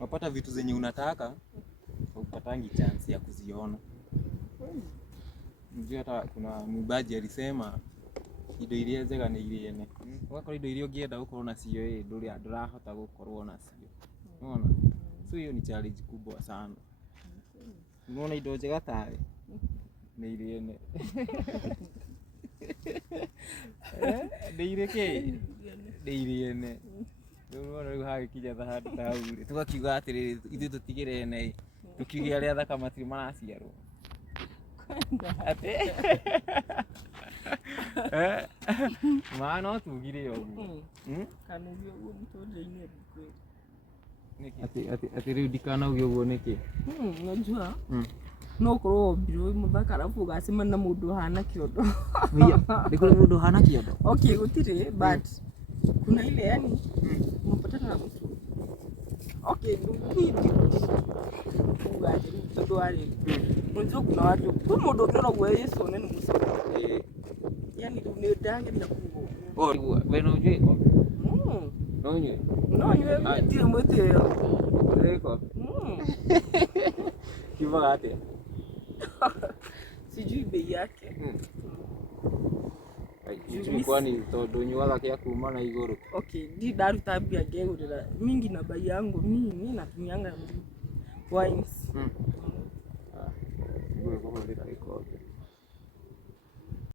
unapata vitu zenye unataka upatangi chance ya kuziona. Ndio hata kuna mwibaji alisema indo iria njega nĩ irĩene. Ũgakora indo iria ũngĩenda gũkorwo nacio ndũrahota gũkorwo nacio. Unaona? So hiyo ni challenge kubwa sana. Unaona indo njega tawe nĩ irĩene. Nĩ irĩke? Nĩ irĩene. Unaona rĩu hagĩkinya handũ ta hau rĩ, tugakiuga atĩrĩrĩ ithuĩ tũtigĩre ene tukiuge arĩa athaka matirĩ maraciarwo. Ate maana tugire ũguo. Kana ũguo mtũnde-inĩ kweli. Ati rĩu ndikanauge ũguo nĩkĩ? Unajua? No ũkorwo mbirũ mũthaka alafu ũgacemania na mũndũ hana kĩondo. Ndikũrĩ mũndũ hana kĩondo. Okay, gũtirĩ but kuna ile yani unapatana na mtu. Okay, unajua kuna watu kwa mũndũ ũngĩona guo Yesu nĩ mũciĩ. Yani ndio ndangeria kuuga. We no njui ko? No njui? No njui ndio mwĩtĩo. Ndiko? Kivaga atĩa? Sijui bei yake. Sijui kwani tondũ nyuaga kĩa kuma na igũrũ. Okay, ndi ndaruta mbia ngegũrĩra mingi na bai yangu mimi natumianga wines. Ngoja kwa ndika iko.